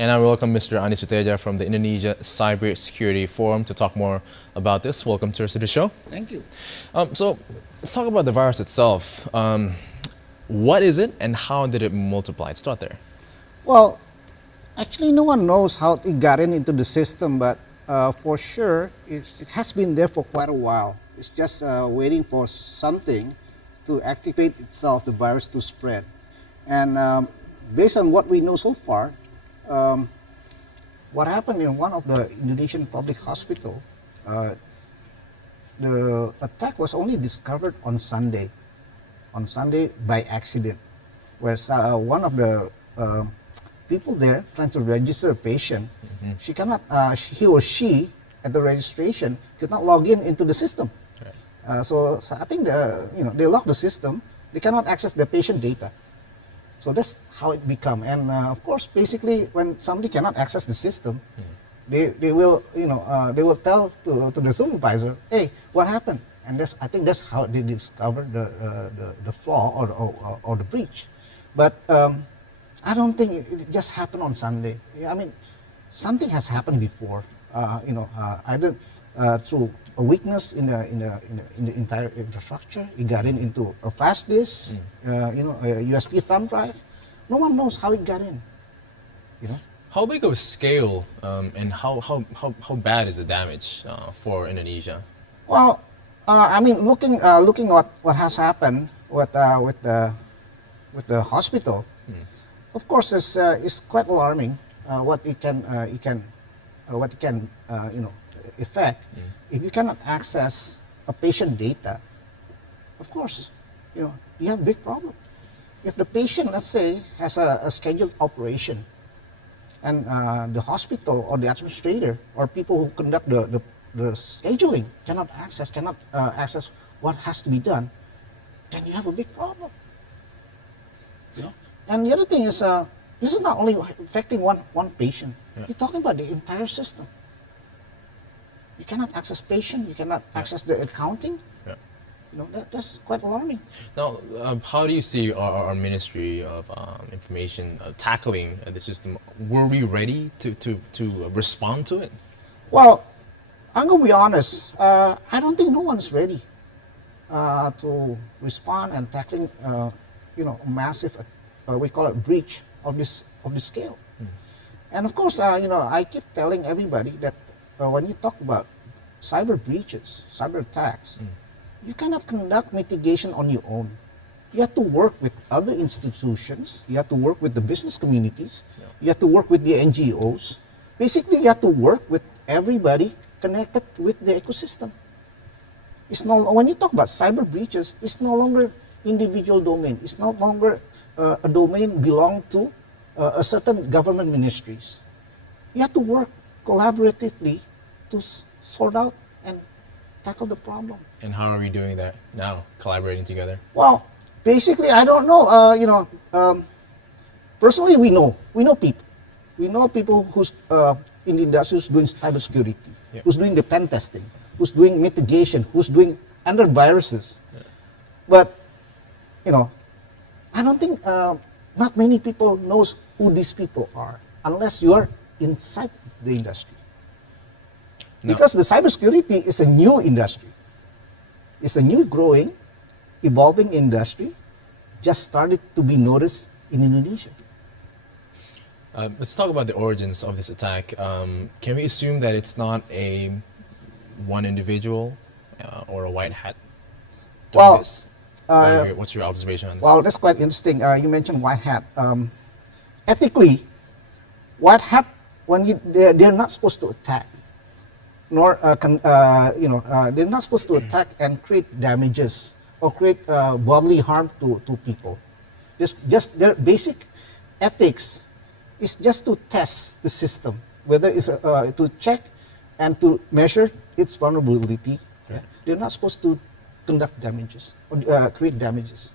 And I welcome Mr. Ardi Soetedja from the Indonesia Cybersecurity Forum to talk more about this. Welcome to the show. Thank you. So let's talk about the virus itself. What is it and how did it multiply? Let's start there. Well, actually, no one knows how it got into the system, but for sure, it has been there for quite a while. It's just waiting for something to activate itself, the virus to spread. And based on what we know so far, what happened in one of the Indonesian public hospital, the attack was only discovered on Sunday by accident, where one of the people there trying to register a patient, she cannot, he or she at the registration could not log into the system. Right. So I think they locked the system. They cannot access the patient data. So that's how it become. And of course, basically, when somebody cannot access the system, they will they will tell to the supervisor, hey, what happened? And I think that's how they discovered the flaw or the breach. But I don't think it just happened on Sunday. I mean, something has happened before. Either through a weakness in the entire infrastructure, it got into a flash disk, a USB thumb drive. No one knows how it got in. How big of a scale and how bad is the damage for Indonesia? Well, I mean, looking at what has happened with the hospital, of course, it's quite alarming what it can affect if you cannot access a patient data. Of course, you have a big problem. If the patient, let's say, has a scheduled operation, and the hospital or the administrator or people who conduct the scheduling cannot access what has to be done, then you have a big problem. And the other thing is, this is not only affecting one patient. Yeah. You're talking about the entire system. You cannot access patient. You cannot access the accounting. Yeah. That's quite alarming. Now, how do you see our Ministry of Information tackling the system? Were we ready to respond to it? Well, I'm going to be honest. I don't think no one's ready to respond and tackling, a massive, we call it breach of this scale. And of course, I keep telling everybody that when you talk about cyber breaches, cyber attacks, you cannot conduct mitigation on your own. You have to work with other institutions. You have to work with the business communities. Yeah. You have to work with the NGOs. Basically, you have to work with everybody connected with the ecosystem. When you talk about cyber breaches, it's no longer individual domain. It's no longer a domain belong to a certain government ministries. You have to work collaboratively to sort out and tackle the problem. And how are we doing that now, collaborating together? Well, basically, I don't know. Personally, we know people. We know people who's in the industry who's doing cybersecurity, who's doing the pen testing, who's doing mitigation, who's doing antiviruses. Yeah. But I don't think not many people knows who these people are unless you are inside the industry. No. Because the cybersecurity is a new industry. It's a new growing, evolving industry, just started to be noticed in Indonesia. Let's talk about the origins of this attack. Can we assume that it's not one individual or a white hat doing this? What's your observation on this? Well, that's quite interesting. You mentioned white hat. Ethically, white hat, they're not supposed to attack, nor they're not supposed to attack and create damages or create bodily harm to people. Just their basic ethics is just to test the system, whether it's to check and to measure its vulnerability. Yeah. They're not supposed to conduct damages or create damages.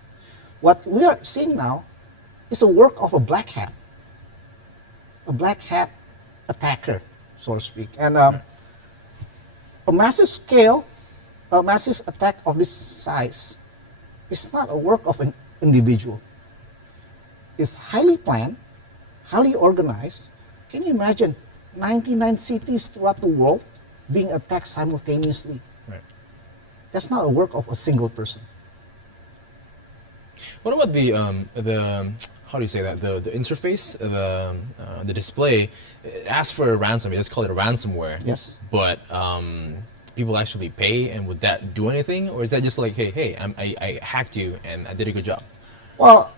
What we are seeing now is a work of a black hat attacker, so to speak. And a massive scale, a massive attack of this size is not a work of an individual. It's highly planned, highly organized, Can you imagine 99 cities throughout the world being attacked simultaneously? Right. That's not a work of a single person. What about the how do you say that, the interface, the display? It asks for a ransom. Let's call it a ransomware. Yes. But people actually pay, and would that do anything, or is that just like, hey, I hacked you and I did a good job? Well,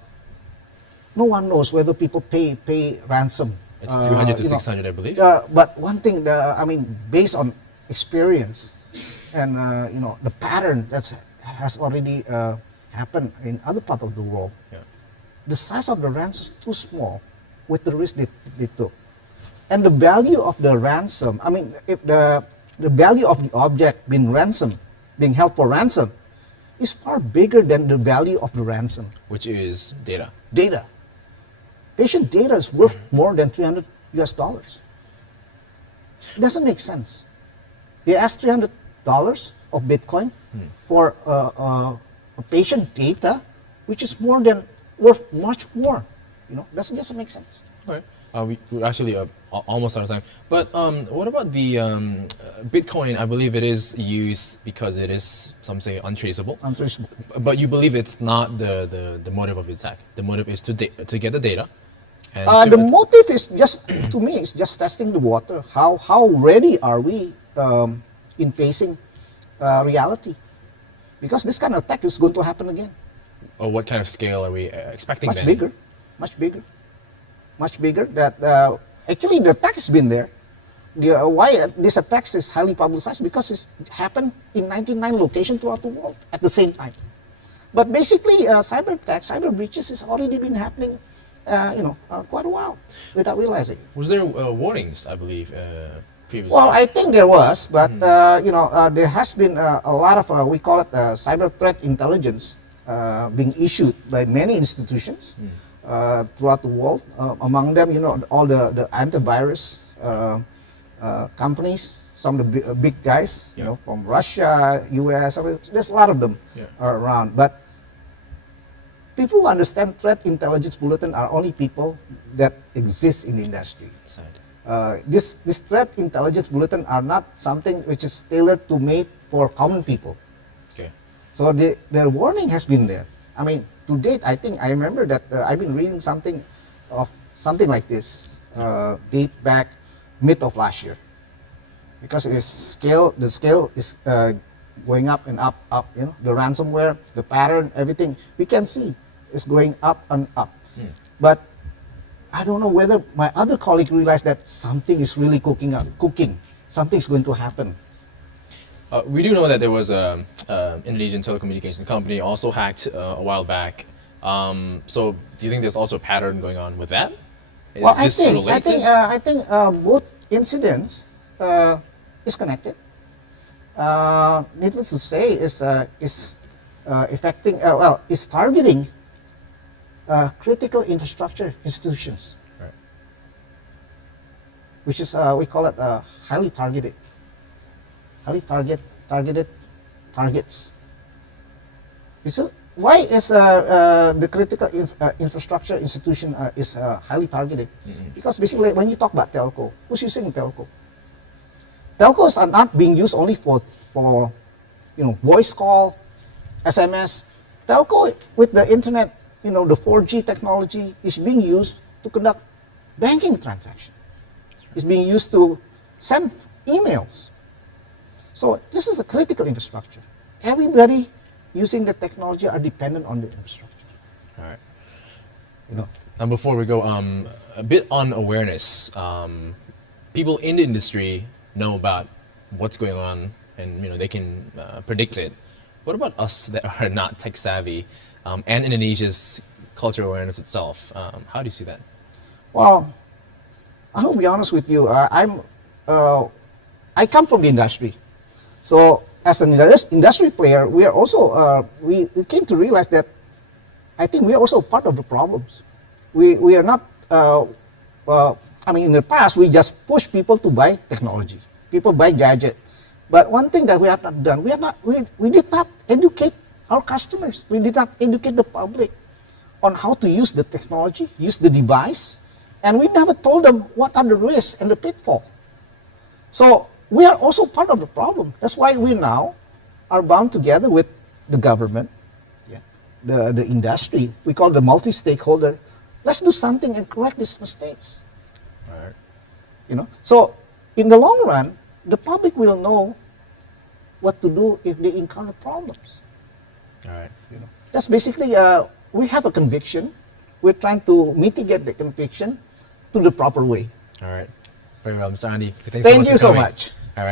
no one knows whether people pay ransom. It's 300 to 600, I believe. But one thing, based on experience and the pattern that has already happened in other parts of the world, Yeah. the size of the ransom is too small with the risk they took. And the value of the ransom, if the value of the object being held for ransom, is far bigger than the value of the ransom. Which is data. Data. Patient data is worth more than $300. It doesn't make sense. They ask $300 of Bitcoin for a patient data, which is worth much more. Doesn't make sense. All right. We're actually almost out of time. But what about the Bitcoin? I believe it is used because it is, some say, untraceable. Untraceable. But you believe it's not the motive of the attack. The motive is to get the data. And the motive is just, to me, it's just testing the water. How ready are we in facing reality? Because this kind of attack is going to happen again. Or what kind of scale are we expecting? Much bigger. That actually the attack has been there. Why this attack is highly publicized? Because it happened in 99 locations throughout the world at the same time. But basically, cyber attacks, cyber breaches has already been happening, quite a while without realizing. Was there warnings? I believe previously. Well, I think there was, but there has been a lot of we call it cyber threat intelligence being issued by many institutions. Throughout the world, among them, all the antivirus companies, some of the big guys, from Russia, US, there's a lot of them around. But people who understand threat intelligence bulletin are only people that exist in the industry. This threat intelligence bulletin are not something which is tailored to made for common people. Okay. So their warning has been there. To date, I think I remember that I've been reading something like this date back mid of last year, because the scale is going up and up. The ransomware, the pattern, everything we can see is going up and up. But I don't know whether my other colleague realized that something is really cooking. Something's going to happen. We do know that there was an Indonesian telecommunications company also hacked a while back. So do you think there's also a pattern going on with that? I think both incidents is connected. Needless to say, is targeting critical infrastructure institutions, right, which is we call it highly targeted targets. So why is the critical infrastructure institution is highly targeted? Because basically, when you talk about telco, who's using telco? Telcos are not being used only for voice call, SMS. Telco with the internet, the 4G technology is being used to conduct banking transactions. It's being used to send emails. So this is a critical infrastructure. Everybody using the technology are dependent on the infrastructure. All right. Now, before we go, a bit on awareness. People in the industry know about what's going on, and they can predict it. What about us that are not tech savvy, and Indonesia's cultural awareness itself? How do you see that? Well, I'll be honest with you. I come from the industry. So as an industry player, we are also we came to realize that I think we are also part of the problems. We are not. In the past we just push people to buy technology. People buy gadget, but one thing that we have not done, we did not educate our customers. We did not educate the public on how to use the technology, use the device, And we never told them what are the risks and the pitfall. So we are also part of the problem. That's why we now are bound together with the government, the industry. We call the multi-stakeholder. Let's do something and correct these mistakes. All right. You know, so in the long run, the public will know what to do if they encounter problems. All right. You know, that's basically we have a conviction. We're trying to mitigate the conviction to the proper way. All right. Very well, Mr. Ardi. Thanks Thank you for so coming. much.